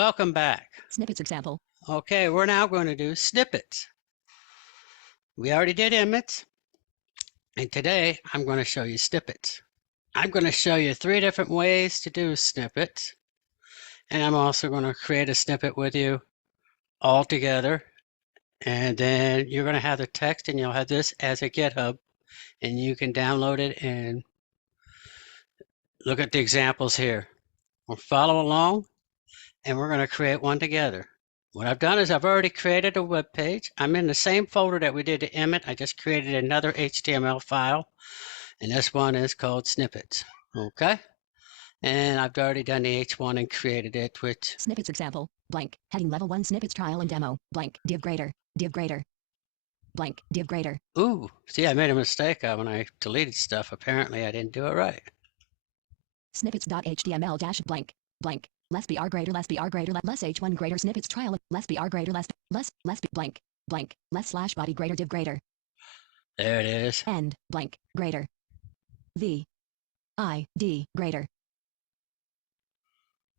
Welcome back. Snippets example. Okay, we're now going to do snippets. We already did Emmet, and today I'm going to show you snippets. I'm going to show you 3 different ways to do snippets, and I'm also going to create a snippet with you all together, and then you're going to have the text, and you'll have this as a GitHub, and you can download it and look at the examples here. We'll follow along, and we're going to create one together. What I've done is I've already created a web page. I'm in the same folder that we did to Emmet. I just created another HTML file, and this one is called snippets. Okay, and I've already done the H1 and created it, which Snippets example, blank, heading level 1 snippets trial and demo, blank, div greater, blank, div greater. Ooh, see, I made a mistake when I deleted stuff. Apparently, I didn't do it right. Snippets.html dash blank, less br greater, less h1 greater snippets trial, less br greater, less blank, less slash body greater div greater. There it is. End, blank, greater. V. I. D. Greater.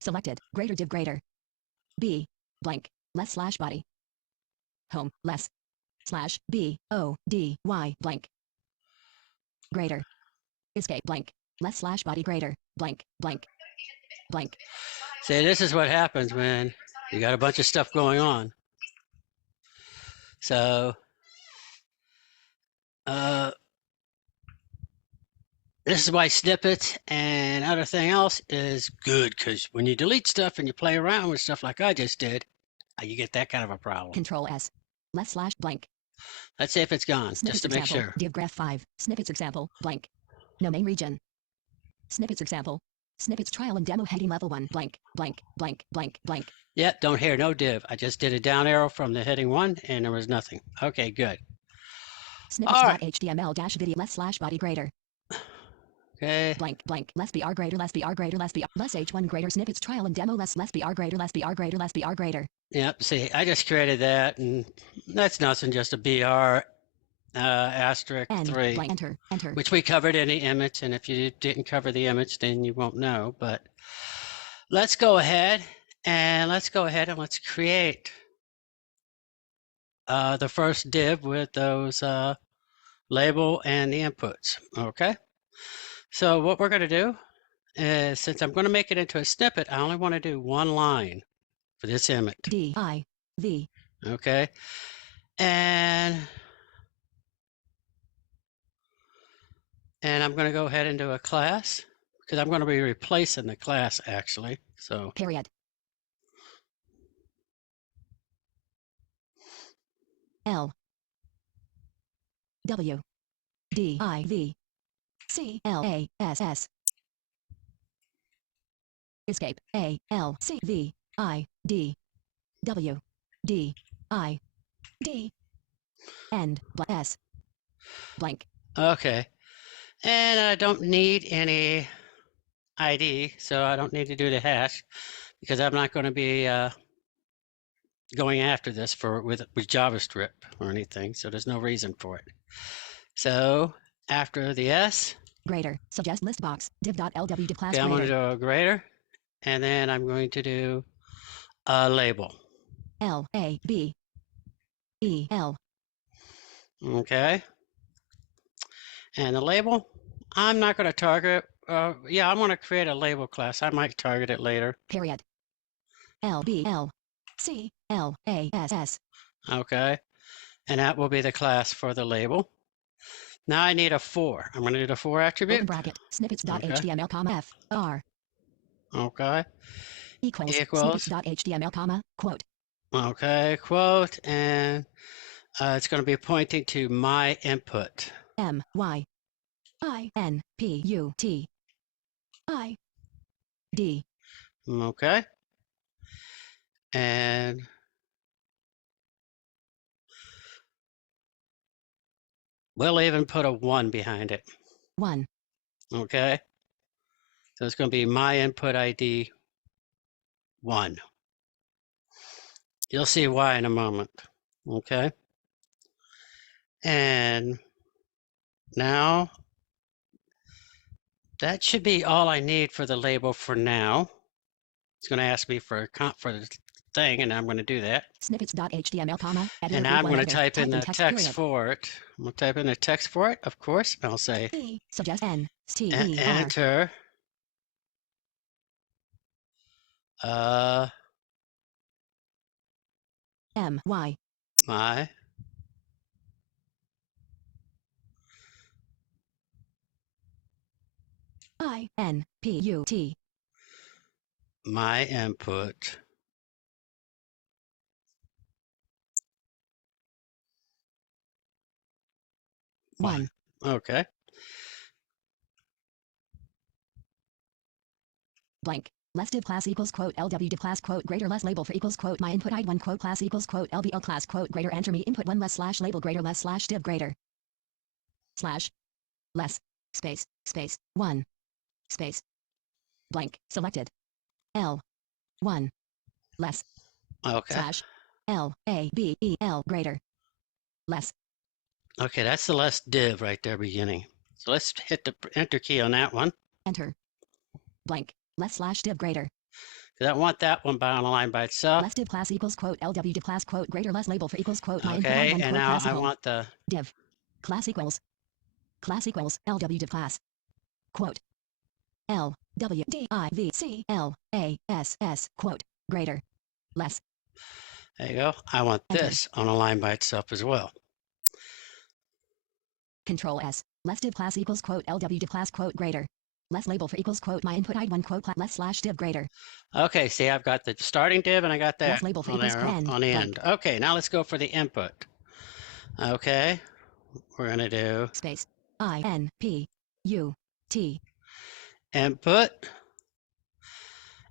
Selected, greater div greater. B. Blank, less slash body. Home, less. Slash, B. O. D. Y. Blank. Greater. Escape, blank, less slash body greater, blank. See, this is what happens when you got a bunch of stuff going on. So, this is why snippets and everything else is good, because when you delete stuff and you play around with stuff like I just did, you get that kind of a problem. Control S. Less slash blank. Let's see if it's gone, Snippets just to make example, sure. Div graph 5. Snippets example, blank. No main region. Snippets example. Snippets trial and demo heading level 1, blank. Yep, don't hear no div. I just did a down arrow from the heading 1 and there was nothing. Okay, good. Snippets.html dash video less slash body greater. Okay. Blank, less br greater, less h1 greater snippets trial and demo less br greater. Yep, see, I just created that, and that's nothing, just a BR asterisk End, 3, blank, enter. which we covered in the image, and if you didn't cover the image, then you won't know. But let's go ahead and let's create the first div with those label and the inputs. Okay, so what we're going to do is, since I'm going to make it into a snippet, I only want to do one line for this Emmet. D-I-V. Okay, and I'm going to go ahead and do a class, because I'm going to be replacing the class actually. So period. L W D I V C L A S S. Escape A L C V I D W D I D End S blank. okay, and I don't need any ID, so I don't need to do the hash, because I'm not going to be going after this with JavaScript or anything, so there's no reason for it. So after the S, greater, suggest list box, div.lw div class okay, I'm going to greater. do a greater, and then I'm going to do a label. L-A-B-E-L. Okay. And the label, I'm not going to target. Yeah, I'm going to create a label class. I might target it later. Period. L-B-L-C-L-A-S-S. Okay. And that will be the class for the label. Now I need a 4. I'm going to do the 4 attribute. Open bracket, snippets.html, comma, F, R. Okay. Equals. Snippets.html, comma, quote. Okay, quote, and it's going to be pointing to my input. M-Y-I-N-P-U-T-I-D. Okay. And we'll even put a 1 behind it. 1. Okay. So it's going to be my input ID 1. You'll see why in a moment. Okay. And now that should be all I need for the label for now. It's going to ask me for the thing, and I'm going to do that. Snippets.html, comma, editor And now I'm group one going to editor. type in the text period. for it. I'm going to type in the text for it, of course. And I'll say Suggest N T E R enter M Y my I N P U T my input. one. Okay. Blank. Less div class equals quote LW div class quote greater less label for equals quote my input id1 quote class equals quote LBL class quote greater enter me input 1 less slash label greater less slash div greater slash less space 1 space blank selected L1 less Okay. slash LABEL greater less. Okay, that's the less div right there beginning. So let's hit the enter key on that one. Enter. Blank. Less slash div greater. Because I want that one on a line by itself. Less div class equals quote LW div class quote greater less label for equals quote my input Okay, I1 and quote now class I equal want the div class equals LW div class quote LWDIVCLASS quote greater less. there you go. I want Enter. this on a line by itself as well. Control S. Less div class equals quote LW div class quote greater. Less label for equals quote my input id1 quote class less slash div greater. Okay, see, I've got the starting div and I got that Less label for on equals there end. on the Blank. end. Okay, now let's go for the input. Okay, we're gonna do Space INPUT input,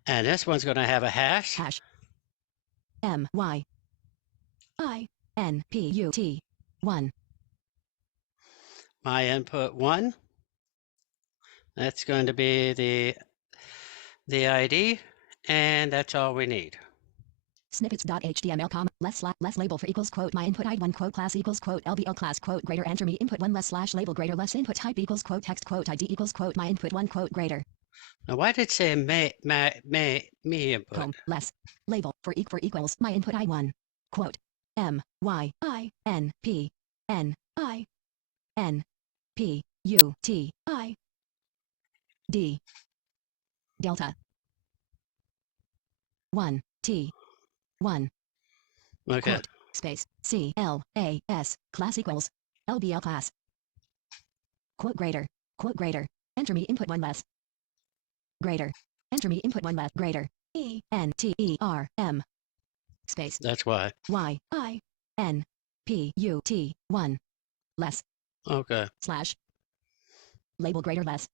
and this one's gonna have a hash. hash MYINPUT 1. My input 1. That's going to be the ID, and that's all we need. Snippets.html, comma, less label for equals quote my input id1 quote class equals quote LBL class quote greater enter me input 1 less slash label greater less input type equals quote text quote ID equals quote my input 1 quote greater. Now, why did it say me input? Home less label for equals my input I1 quote MYINPNINPUTI delta 1 T 1 Okay. quote space CLAS class equals LBL class quote greater enter me input 1 less greater enter me input 1 less greater ENTERM space That's why. YINPUT 1 less Okay. slash label greater less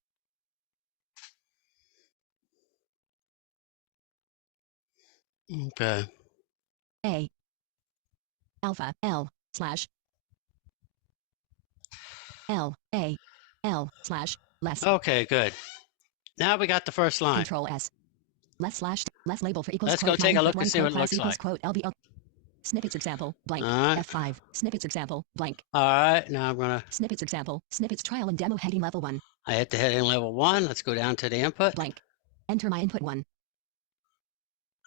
Okay. A alpha L slash LAL slash less. Okay, good. Now we got the first line. Control S. Less label for equals Let's quote go take a look one and see what it class looks equals like. quote LBL snippets example blank All right. F5 snippets example blank. All right, now I'm gonna Snippets example snippets trial and demo heading level 1 I hit the heading level 1. Let's go down to the input. blank. Enter my input 1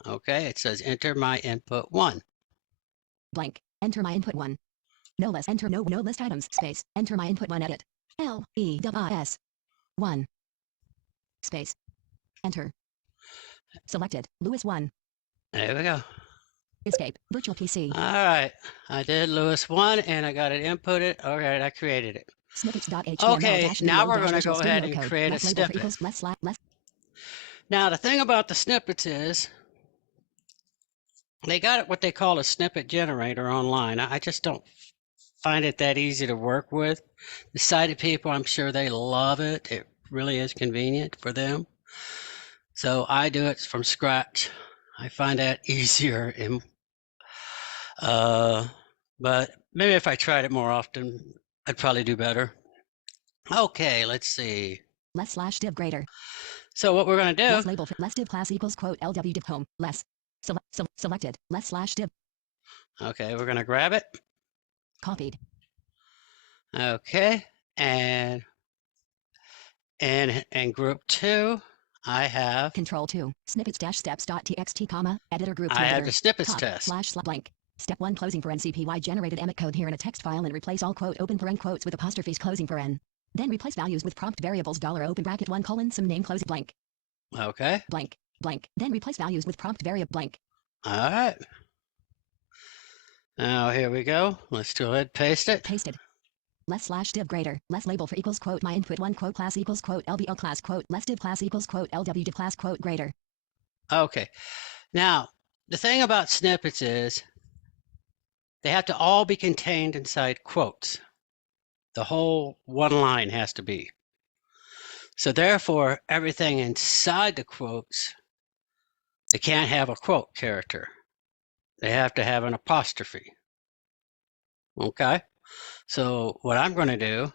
Okay, it says enter my input 1. blank. Enter my input 1. No less enter no list items space. Enter my input 1 edit. LEWS 1 space. Enter. Selected. Lewis 1. There we go. Escape. Virtual PC. All right, I did Lewis 1 and I got it inputted. All right, I created it. Snippets.html Okay, now we're going to go ahead and create a snippet. Now, the thing about the snippets is they got what they call a snippet generator online. I just don't find it that easy to work with. The sighted people, I'm sure they love it. It really is convenient for them. So I do it from scratch. I find that easier. But maybe if I tried it more often, I'd probably do better. Okay, let's see. Less slash div greater. So what we're going to do. Less label for less div class equals quote LW div home less. Selected. Less slash div. Okay, we're going to grab it. Copied. Okay, and group 2, I have Control 2, snippets-steps.txt, comma, editor group to I have editor. the snippets Top, test. / blank. Step 1, closing paren CPY generated Emmet code here in a text file and replace all quote open paren quotes with apostrophes closing paren. Then replace values with prompt variables $open bracket 1 : some name closing blank. Okay. Blank, blank. Then replace values with prompt variable blank. All right. Now here we go. Let's go ahead and paste it. Pasted. Less / div greater, less label for equals quote my input 1 quote class equals quote LBL class quote less div class equals quote LW div class quote greater. Okay. Now, the thing about snippets is they have to all be contained inside quotes. The whole one line has to be. So therefore, everything inside the quotes, they can't have a quote character. They have to have an apostrophe. Okay? So what I'm going to do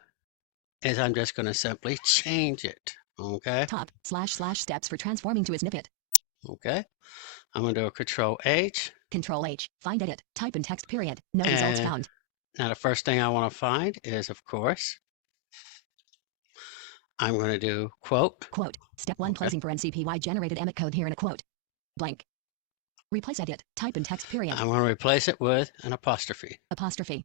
is I'm just going to simply change it. Okay? Top, / steps for transforming to a snippet. Okay? I'm going to do a Control H. Control H, find edit, type in text period, no results found. Now the first thing I want to find is, of course, I'm going to do quote. Quote, step 1, closing paren CPY generated Emmet code here in a quote. Blank. Replace edit, type in text period. I'm going to replace it with an apostrophe. Apostrophe.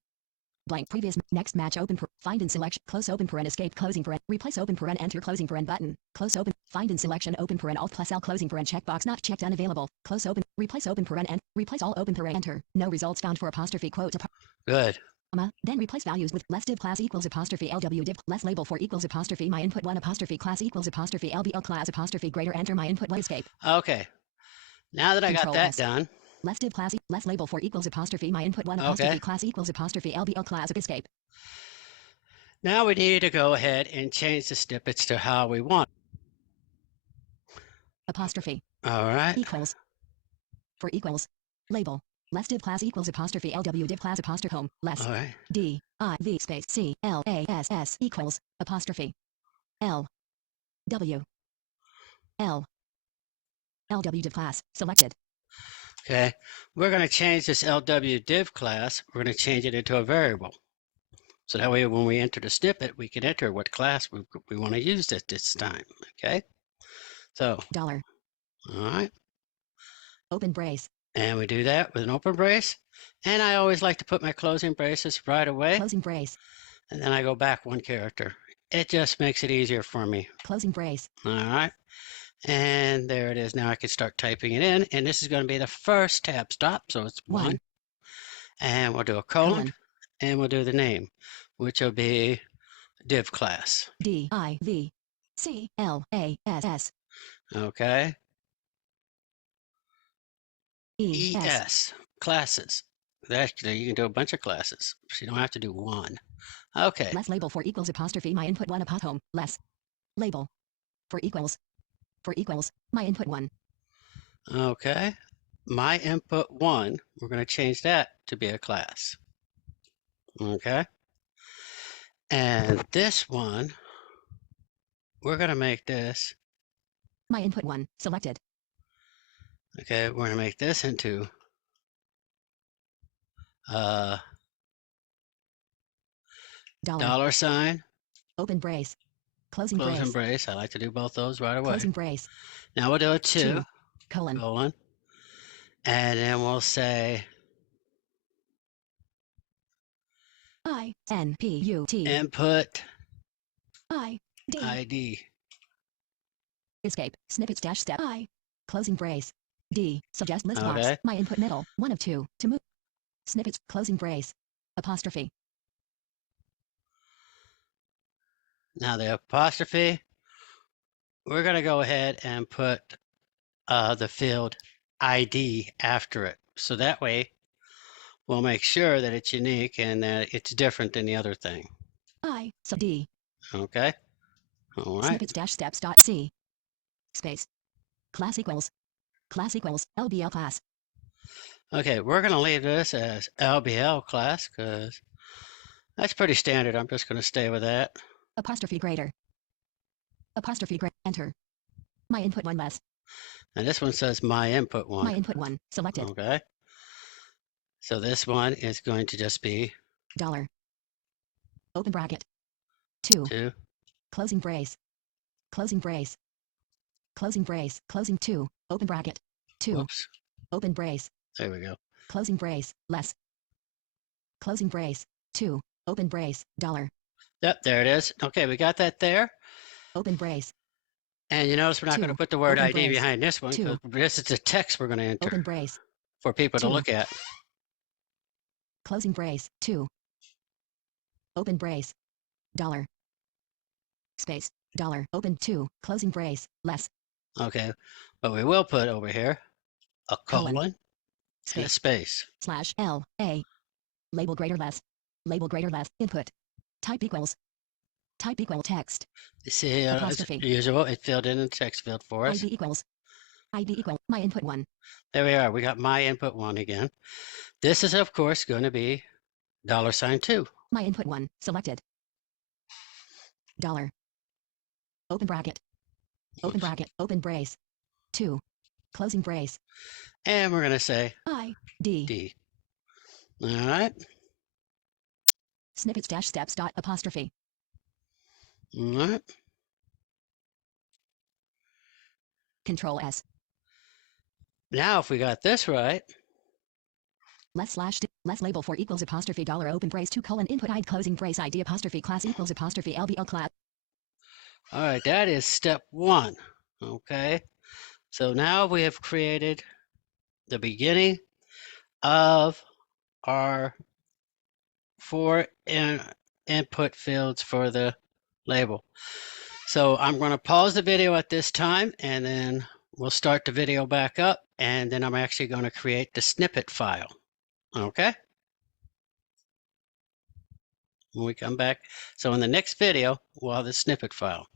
Blank previous, next match open, find in selection, close open paren escape closing paren, replace open paren enter closing paren button, close open, find in selection open paren alt + L closing paren checkbox not checked unavailable, close open, replace open paren and replace all open paren enter, no results found for apostrophe quote. Good. Then replace values with less div class equals apostrophe LW div, less label for equals apostrophe my input 1 apostrophe class equals apostrophe LBL class apostrophe greater enter my input 1 escape. Okay. Now that I got Control that S. done. Less div class, less label for equals apostrophe my input 1 apostrophe class equals apostrophe LBL class escape. Now we need to go ahead and change the snippets to how we want. Apostrophe. All right. Equals. For equals. Label. Less div class equals apostrophe LW div class apostrophe home. Less. All right. D I V space C L A S S equals apostrophe L W L LW div class selected. Okay. We're going to change this LW div class. We're going to change it into a variable. So that way when we enter the snippet, we can enter what class we want to use at this time. Okay. So. $. All right. Open brace. And we do that with an open brace. And I always like to put my closing braces right away. Closing brace. And then I go back one character. It just makes it easier for me. Closing brace. All right. And there it is. Now I can start typing it in. And this is going to be the first tab stop. So it's 1. And we'll do a colon. And we'll do the name, which will be div class. DIV CLASS. Okay. ES. Classes. Actually, you can do a bunch of classes. So you don't have to do one. Okay. Less label for equals apostrophe my input 1 apostrophe home. Less label for equals my input 1. Okay. My input 1, we're going to change that to be a class. Okay. And this one, we're going to make this. My input 1 selected. Okay, we're going to make this into $. Open brace. Closing brace. I like to do both those right away. Closing brace. Now we'll do a 2. Colon. And then we'll say INPUT. Input ID. ID. Escape. Snippets - step I. Closing brace. D. Suggest list box. Okay. My input middle. 1 of 2. To move. Snippets. Closing brace. Apostrophe. Now the apostrophe, we're going to go ahead and put the field ID after it. So that way we'll make sure that it's unique and that it's different than the other thing. I. Sub D. Okay. All right. Snippets - steps C. Space. Class equals LBL class. Okay, we're going to leave this as LBL class because that's pretty standard. I'm just going to stay with that. Apostrophe greater. Apostrophe greater. Enter. My input 1 less. And this one says my input 1. My input 1 selected. Okay. So this one is going to just be $. Open bracket. 2. 2. Closing brace. Closing brace. closing brace, closing 2, open bracket, 2, Whoops. open brace, There we go. closing brace, less, closing brace, 2, open brace, $, Yep, there it is. Okay, we got that there. open brace, And you notice we're not going to 2, put the word open ID brace, behind this one 2, because this is the text we're going to enter open brace, for people to 2, look at. closing brace, 2, open brace, $, space, $, open 2, closing brace, less, Okay, but we will put over here a colon, colon and a space, space. slash L, A, label greater less, input, type equals text, You see, as apostrophe, usual, it filled in the text field for us. ID equals, my input 1, There we are. We got my input 1 again. This is, of course, going to be $2. my input 1, selected, $, open bracket, open brace, 2, closing brace, And we're going to say ID, D. All right. snippets dash steps dot apostrophe, All right. Control S, Now, if we got this right, less label for equals apostrophe $, open brace 2 colon input ID closing brace ID apostrophe class equals apostrophe LBL class. all right, that is step 1. Okay. So now we have created the beginning of our 4 input fields for the label. So I'm going to pause the video at this time and then we'll start the video back up and then I'm actually going to create the snippet file. Okay. When we come back. So in the next video, we'll have the snippet file.